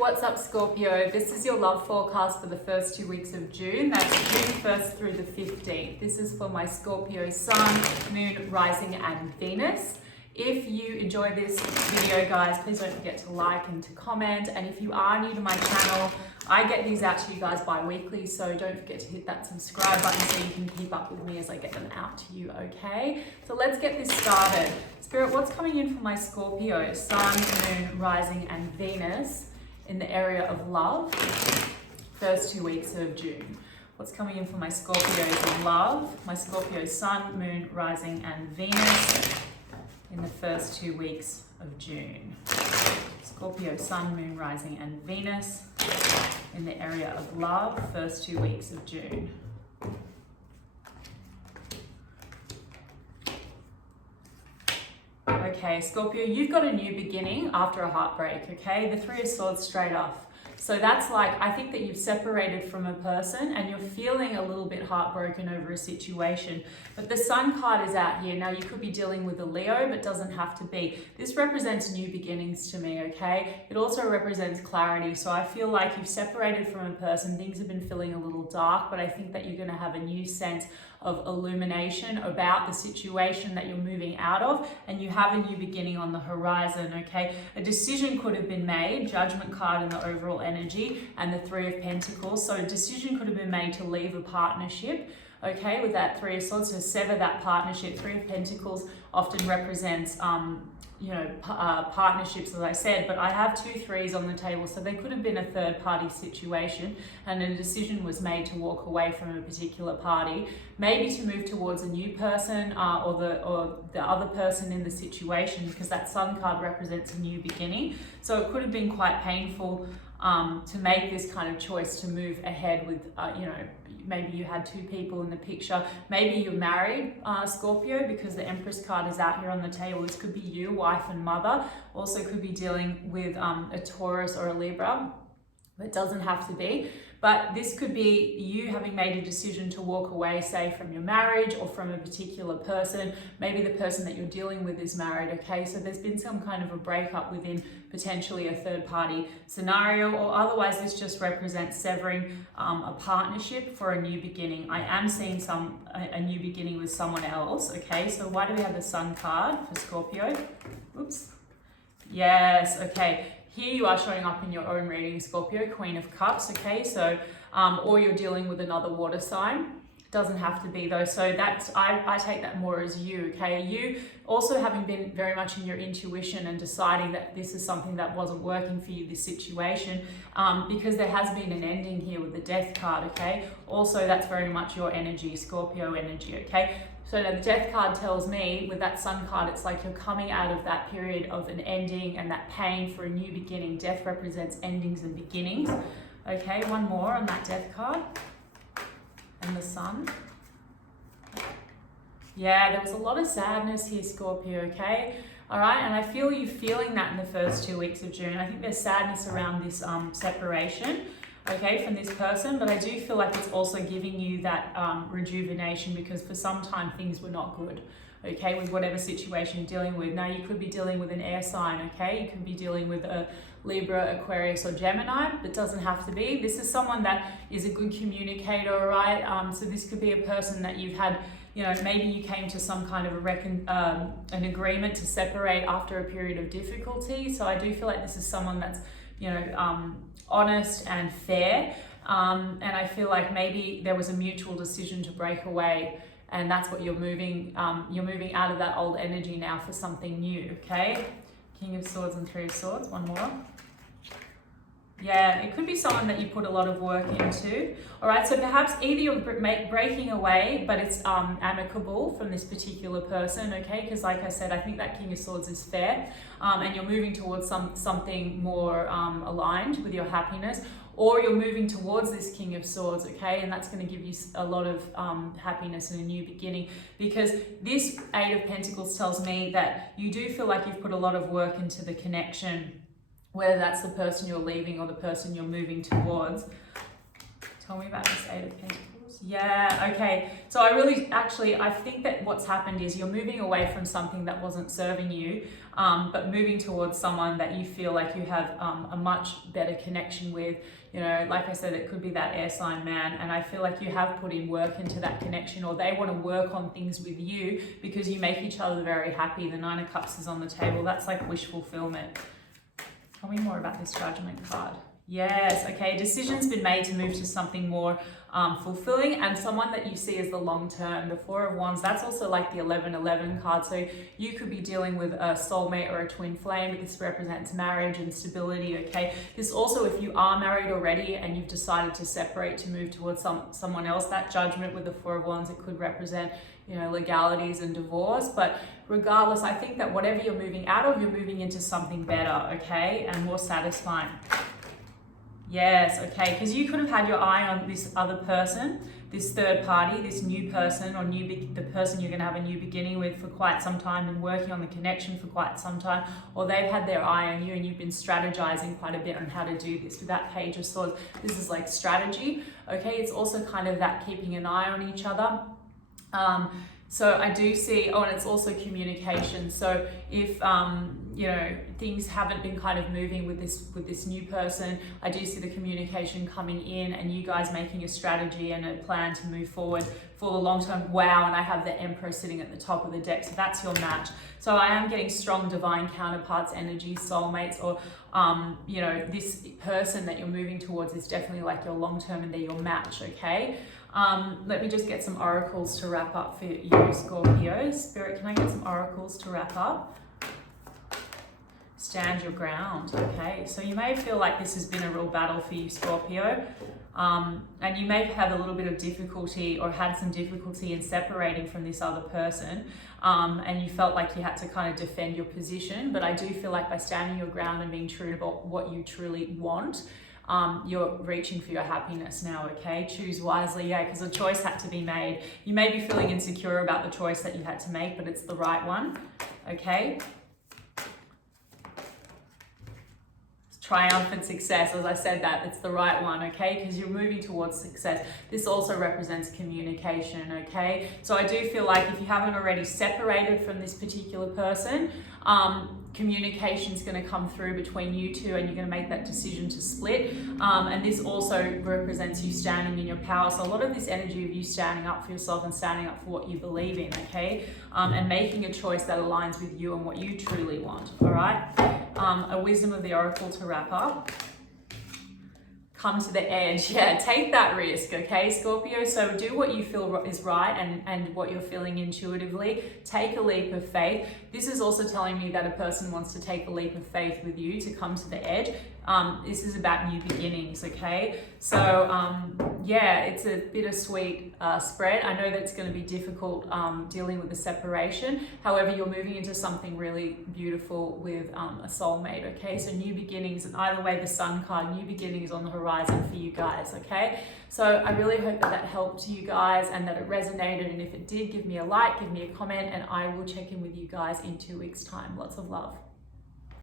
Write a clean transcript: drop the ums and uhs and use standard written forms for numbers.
What's up, Scorpio? This is your love forecast for the first 2 weeks of June. That's June 1st through the 15th. This is for my Scorpio Sun, Moon, Rising, and Venus. If you enjoy this video, guys, please don't forget to like and to comment. And if you are new to my channel, I get these out to you guys bi-weekly, so don't forget to hit that subscribe button so you can keep up with me as I get them out to you, okay? So let's get this started. Spirit, what's coming in for my Scorpio, Sun, Moon, Rising, and Venus in the area of love, first 2 weeks of June? What's coming in for my Scorpios in love, my Scorpio Sun, Moon, Rising, and Venus in the first 2 weeks of June? Scorpio Sun, Moon, Rising, and Venus in the area of love, first 2 weeks of June. Okay, Scorpio, you've got a new beginning after a heartbreak, okay? The Three of Swords straight off. So that's like, I think that you've separated from a person and you're feeling a little bit heartbroken over a situation. But the Sun card is out here. Now, you could be dealing with a Leo, but doesn't have to be. This represents new beginnings to me, okay? It also represents clarity. So I feel like you've separated from a person. Things have been feeling a little dark, but I think that you're going to have a new sense of illumination about the situation that you're moving out of, and you have a new beginning on the horizon, okay? A decision could have been made, Judgment card in the overall energy, and the Three of Pentacles. So a decision could have been made to leave a partnership, okay, with that Three of Swords, to sever that partnership. Three of Pentacles often represents partnerships, as I said, but I have 2 threes on the table, so there could have been a third party situation and a decision was made to walk away from a particular party, maybe to move towards a new person or the other person in the situation, because that Sun card represents a new beginning. So it could have been quite painful to make this kind of choice to move ahead with, maybe you had 2 people in the picture. Maybe you're married, Scorpio, because the Empress card is out here on the table. This could be you, wife and mother. Also could be dealing with a Taurus or a Libra. It doesn't have to be. But this could be you having made a decision to walk away, say, from your marriage or from a particular person. Maybe the person that you're dealing with is married, okay? So there's been some kind of a breakup within potentially a third party scenario, or otherwise this just represents severing a partnership for a new beginning. I am seeing a new beginning with someone else, okay? So why do we have the Sun card for Scorpio? Oops. Yes, okay. Here you are showing up in your own reading, Scorpio, Queen of Cups, okay? So, or you're dealing with another water sign. Doesn't have to be though. So that's, I take that more as you, okay? You also having been very much in your intuition and deciding that this is something that wasn't working for you, this situation, because there has been an ending here with the Death card, okay? Also, that's very much your energy, Scorpio energy, okay? So now the Death card tells me, with that Sun card, it's like you're coming out of that period of an ending and that pain for a new beginning. Death represents endings and beginnings. Okay, one more on that Death card. And the Sun. Yeah, there was a lot of sadness here, Scorpio, okay? All right, and I feel you feeling that in the first 2 weeks of June. I think there's sadness around this separation, okay, from this person, but I do feel like it's also giving you that rejuvenation, because for some time things were not good, okay, with whatever situation you're dealing with. Now, you could be dealing with an air sign, okay? You could be dealing with a Libra, Aquarius, or Gemini. It doesn't have to be. This is someone that is a good communicator, right? So this could be a person that you've had, maybe you came to some kind of an agreement to separate after a period of difficulty. So I do feel like this is someone that's, honest and fair. And I feel like maybe there was a mutual decision to break away, and that's what you're moving out of that old energy now for something new, okay? King of Swords and Three of Swords, one more. Yeah, it could be someone that you put a lot of work into. All right, so perhaps either you're breaking away, but it's amicable from this particular person, okay? Because like I said, I think that King of Swords is fair, and you're moving towards something more aligned with your happiness, or you're moving towards this King of Swords, okay? And that's going to give you a lot of happiness and a new beginning, because this Eight of Pentacles tells me that you do feel like you've put a lot of work into the connection, whether that's the person you're leaving or the person you're moving towards. Tell me about this Eight of Pentacles. Yeah, okay. So I think that what's happened is you're moving away from something that wasn't serving you, but moving towards someone that you feel like you have a much better connection with. You know, like I said, it could be that air sign man, and I feel like you have put in work into that connection, or they want to work on things with you because you make each other very happy. The Nine of Cups is on the table. That's like wish fulfillment. Tell me more about this Judgment card. Yes, okay, decision's been made to move to something more fulfilling, and someone that you see as the long term. The Four of Wands, that's also like the 11-11 card. So you could be dealing with a soulmate or a twin flame. This represents marriage and stability, okay? This also, if you are married already and you've decided to separate to move towards someone else, that Judgment with the Four of Wands, it could represent, you know, legalities and divorce. But regardless, I think that whatever you're moving out of, you're moving into something better, okay? And more satisfying. Yes, okay, because you could have had your eye on this other person, this third party, this new person, or the person you're going to have a new beginning with for quite some time, and working on the connection for quite some time, or they've had their eye on you and you've been strategizing quite a bit on how to do this. With that Page of Swords, this is like strategy, okay? It's also kind of that keeping an eye on each other. So I do see, oh, and it's also communication. So if, you know, things haven't been kind of moving with this new person, I do see the communication coming in and you guys making a strategy and a plan to move forward for the long term. Wow, and I have the Emperor sitting at the top of the deck, so that's your match. So I am getting strong divine counterparts energy, soulmates, or, you know, this person that you're moving towards is definitely like your long term and they're your match, okay? Let me just get some oracles to wrap up for you, Scorpio. Spirit, can I get some oracles to wrap up? Stand your ground, okay? So you may feel like this has been a real battle for you, Scorpio. And you may have a little bit of difficulty or had some difficulty in separating from this other person. And you felt like you had to kind of defend your position. But I do feel like by standing your ground and being true to what you truly want, you're reaching for your happiness now, okay? Choose wisely, yeah, because a choice had to be made. You may be feeling insecure about the choice that you had to make, but it's the right one, okay? Triumphant success, as I said that, it's the right one, okay? Because you're moving towards success. This also represents communication, okay? So I do feel like if you haven't already separated from this particular person, communication is going to come through between you two and you're going to make that decision to split. And this also represents you standing in your power. So a lot of this energy of you standing up for yourself and standing up for what you believe in, okay? And making a choice that aligns with you and what you truly want, all right? A wisdom of the oracle to wrap up. Come to the edge. Yeah, take that risk, okay, Scorpio? So do what you feel is right and what you're feeling intuitively. Take a leap of faith. This is also telling me that a person wants to take a leap of faith with you to come to the edge. This is about new beginnings, okay? So, yeah, it's a bittersweet spread. I know that it's going to be difficult dealing with the separation. However, you're moving into something really beautiful with a soulmate, okay? So new beginnings, and either way, the Sun card, new beginnings on the horizon for you guys, okay? So I really hope that helped you guys and that it resonated. And if it did, give me a like, give me a comment, and I will check in with you guys in 2 weeks' time. Lots of love.